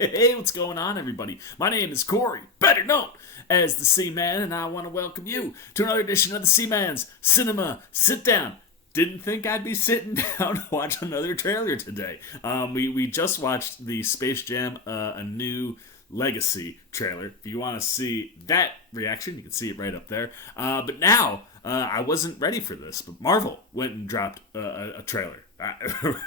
Hey, what's going on, everybody? My name is Corey, better known as the Seaman, and I want to welcome you to another edition of the Seaman's Cinema Sit-Down. Didn't think I'd be sitting down to watch another trailer today. We just watched the Space Jam A New Legacy trailer. If you want to see that reaction, you can see it right up there. But now, I wasn't ready for this, but Marvel went and dropped a trailer. And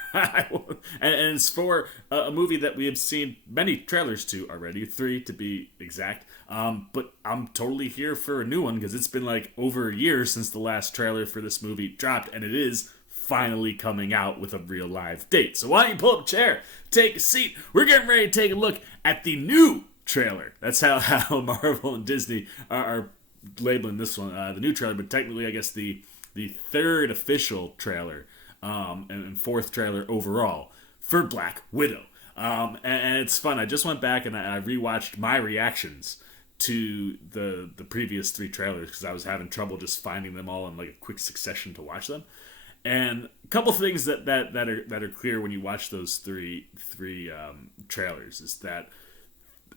it's for a movie that we have seen many trailers to already, 3 to be exact. But I'm totally here for a new one because it's been like over a year since the last trailer for this movie dropped, and it is finally coming out with a real live date. So why don't you pull up a chair, take a seat. We're getting ready to take a look at the new trailer. That's how Marvel and Disney are labeling this one, the new trailer, but technically I guess the third official trailer and fourth trailer overall for Black Widow. And it's fun. I just went back and I rewatched my reactions to the previous 3 trailers because I was having trouble just finding them all in like a quick succession to watch them. And a couple things that are clear when you watch those three trailers is that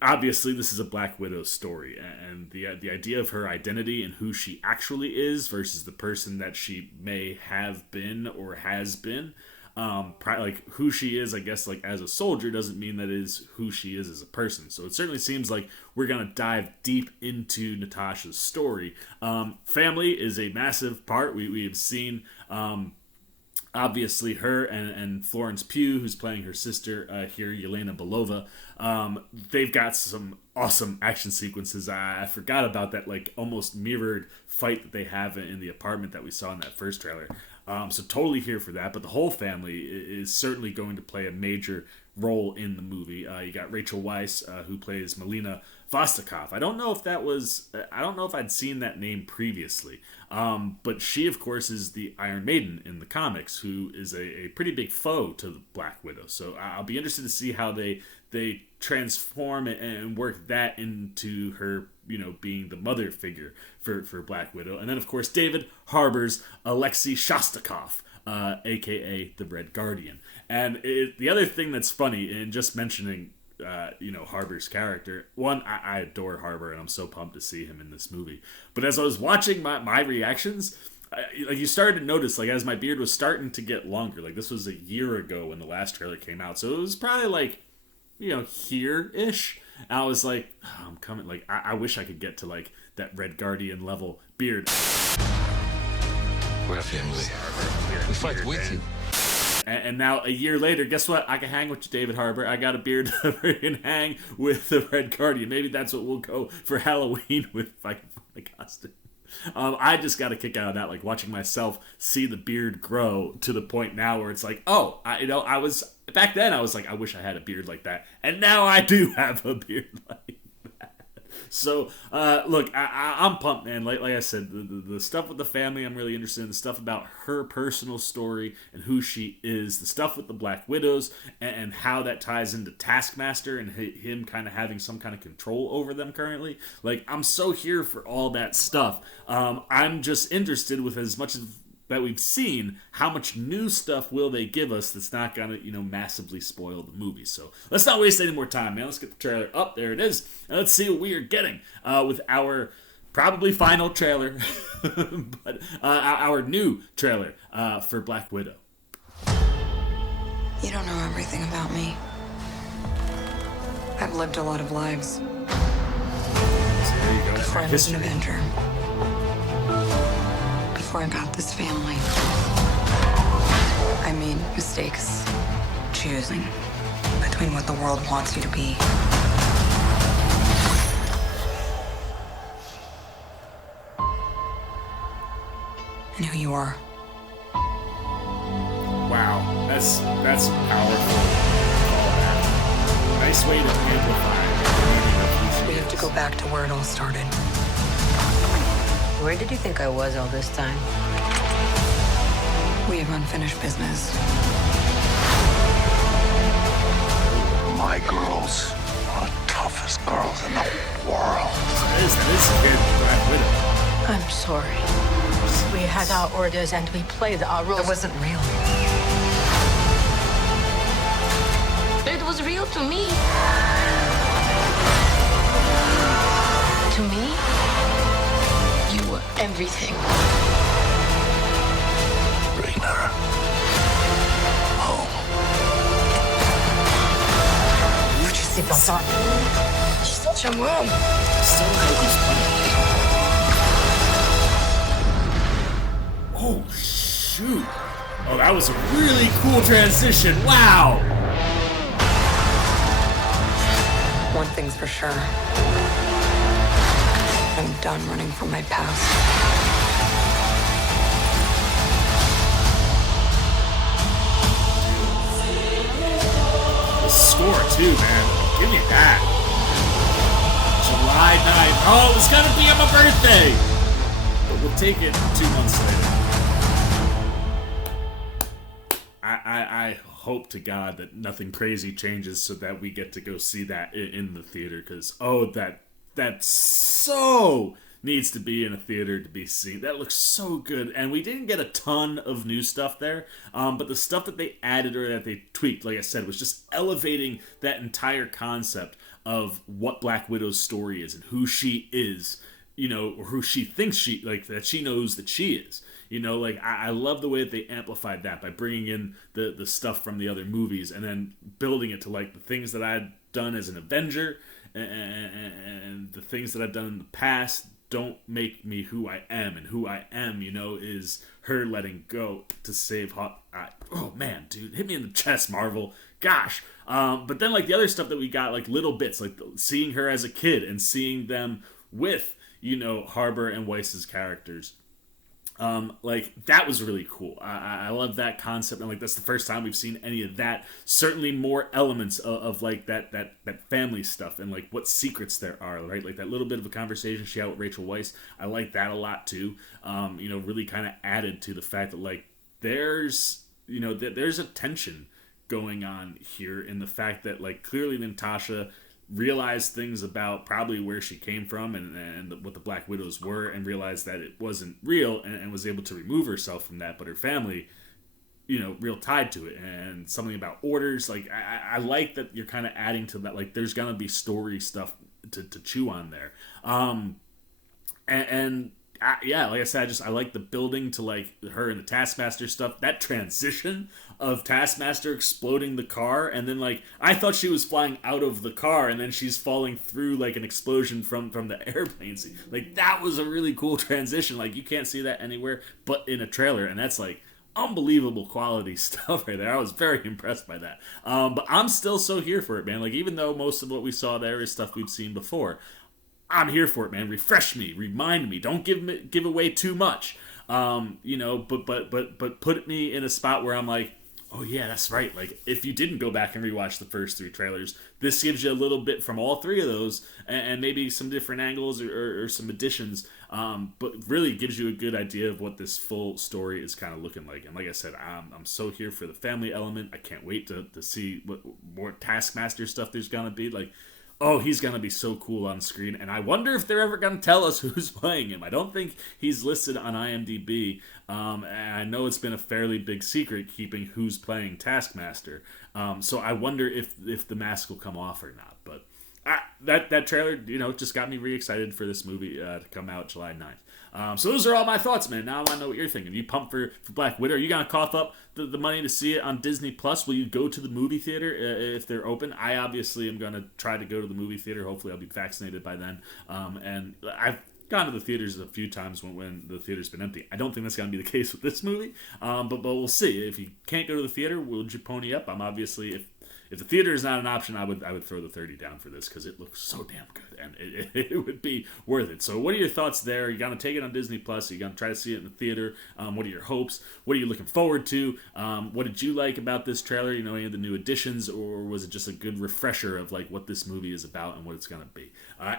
obviously this is a Black Widow story, and the idea of her identity and who she actually is versus the person that she may have been or has been, like who she is, I guess, like as a soldier doesn't mean that is who she is as a person. So it certainly seems like we're gonna dive deep into Natasha's story. Family is a massive part. We have seen obviously her and Florence Pugh, who's playing her sister here, Yelena Belova. They've got some awesome action sequences. I forgot about that like almost mirrored fight that they have in the apartment that we saw in that first trailer. So totally here for that. But the whole family is certainly going to play a major role in the movie. You got Rachel Weisz, who plays Melina Vostokov. I don't know if I'd seen that name previously. But she, of course, is the Iron Maiden in the comics, who is a pretty big foe to the Black Widow. So I'll be interested to see how they transform and work that into her, being the mother figure for Black Widow. And then, of course, David Harbour's Alexei Shostakov, a.k.a. the Red Guardian. And the other thing that's funny in just mentioning Harbour's character. One, I adore Harbour, and I'm so pumped to see him in this movie. But as I was watching my reactions, you started to notice, like, as my beard was starting to get longer. Like, this was a year ago when the last trailer came out, so it was probably like, here-ish. And I was like, oh, I'm coming. Like, I wish I could get to like that Red Guardian level beard. We're family. We fight with you. And now, a year later, guess what? I can hang with David Harbour. I got a beard that I can hang with the Red Guardian. Maybe that's what we'll go for Halloween with if I can find the costume. I just got a kick out of that, like watching myself see the beard grow to the point now where it's like, oh, I was back then. I was like, I wish I had a beard like that, and now I do have a beard like that. So, look, I'm pumped, man. Like I said, the stuff with the family, I'm really interested in. The stuff about her personal story and who she is. The stuff with the Black Widows and how that ties into Taskmaster and him kind of having some kind of control over them currently. Like, I'm so here for all that stuff. I'm just interested with as much of that we've seen, how much new stuff will they give us that's not gonna, massively spoil the movie. So let's not waste any more time, man. Let's get the trailer up. There it is. And let's see what we are getting with our probably final trailer, but our new trailer for Black Widow. You don't know everything about me. I've lived a lot of lives. So there you go. Before I was an Avenger. Before I got this family, I made mistakes choosing between what the world wants you to be and who you are. Wow, that's powerful. Nice way to amplify. We have to go back to where it all started. Where did you think I was all this time? We have unfinished business. My girls are the toughest girls in the world. This kid, Black Widow. I'm sorry. We had our orders and we played our roles. It wasn't real. It was real to me. everything. Bring her home. C'est pas ça. She's such a mom. Oh, shoot. Oh, that was a really cool transition. Wow. One thing's for sure. I'm done running from my past. The score, too, man. Give me that. July 9th. Oh, it's gonna be on my birthday. But we'll take it 2 months later. I hope to God that nothing crazy changes so that we get to go see that in the theater, because that so needs to be in a theater to be seen. That looks so good, and we didn't get a ton of new stuff there, but the stuff that they added or that they tweaked, like I said, was just elevating that entire concept of what Black Widow's story is and who she is, you know, or who she thinks she, like, that she knows that she is. You know, like, I love the way that they amplified that by bringing in the stuff from the other movies and then building it to, like, the things that I'd done as an Avenger and the things that I've done in the past don't make me who I am. And who I am, you know, is her letting go to save oh, man, dude. Hit me in the chest, Marvel. Gosh. But then, like, the other stuff that we got, like, little bits, like seeing her as a kid and seeing them with, you know, Harbor and Weiss's characters. Like, that was really cool. I love that concept, and like that's the first time we've seen any of that. Certainly more elements of like that family stuff and like what secrets there are, right? Like that little bit of a conversation she had with Rachel Weisz. I like that a lot too. You know, really kind of added to the fact that like there's a tension going on here in the fact that like clearly Natasha realized things about probably where she came from and what the Black Widows were, and realized that it wasn't real, and was able to remove herself from that, but her family, you know, real tied to it. And something about orders, like I like that you're kind of adding to that, like there's gonna be story stuff to chew on there. Yeah, like I said, I like the building to like her and the Taskmaster stuff. That transition of Taskmaster exploding the car, and then like I thought she was flying out of the car, and then she's falling through like an explosion from the airplane scene. Like that was a really cool transition. Like you can't see that anywhere but in a trailer, and that's like unbelievable quality stuff right there. I was very impressed by that. But I'm still so here for it, man. Like even though most of what we saw there is stuff we've seen before, I'm here for it, man. Refresh me, remind me. Don't give away too much, you know. But put me in a spot where I'm like, oh yeah, that's right. Like if you didn't go back and rewatch the first 3 trailers, this gives you a little bit from all 3 of those, and maybe some different angles or some additions. But really gives you a good idea of what this full story is kind of looking like. And like I said, I'm so here for the family element. I can't wait to see what more Taskmaster stuff there's gonna be. Like, oh, he's going to be so cool on screen, and I wonder if they're ever going to tell us who's playing him. I don't think he's listed on IMDb, and I know it's been a fairly big secret keeping who's playing Taskmaster, so I wonder if the mask will come off or not. But that trailer, you know, just got me re-excited for this movie to come out July 9th. So those are all my thoughts, man. Now I want to know what you're thinking. You pumped for Black Widow? Are you going to cough up the money to see it on Disney Plus? Will you go to the movie theater if they're open? I obviously am going to try to go to the movie theater. Hopefully I'll be vaccinated by then. And I've gone to the theaters a few times when the theater's been empty. I don't think that's going to be the case with this movie, but we'll see. If you can't go to the theater, would you pony up? I'm obviously, if the theater is not an option, I would throw the 30 down for this because it looks so damn good, and it would be worth it. So what are your thoughts there? Are you going to take it on Disney Plus? Are you going to try to see it in the theater? What are your hopes? What are you looking forward to? What did you like about this trailer? You know, any of the new additions, or was it just a good refresher of like what this movie is about and what it's going to be?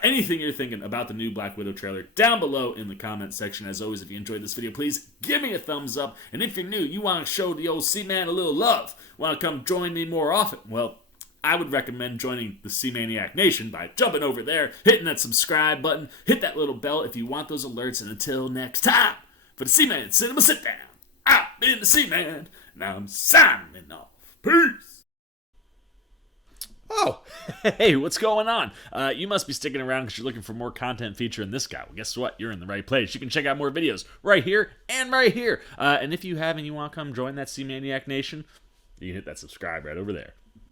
Anything you're thinking about the new Black Widow trailer, down below in the comment section. As always, if you enjoyed this video, please give me a thumbs up. And if you're new, you want to show the old C-Man a little love, want to come join me more often, well, I would recommend joining the C-Maniac Nation by jumping over there, hitting that subscribe button, hit that little bell if you want those alerts. And until next time, for the C-Man Cinema Sit Down, I've been the C-Man, and I'm signing off. Peace! Oh, Hey, what's going on? You must be sticking around because you're looking for more content featuring this guy. Well, guess what? You're in the right place. You can check out more videos right here and right here. And if you have and you want to come join that C-Maniac Nation, you can hit that subscribe right over there.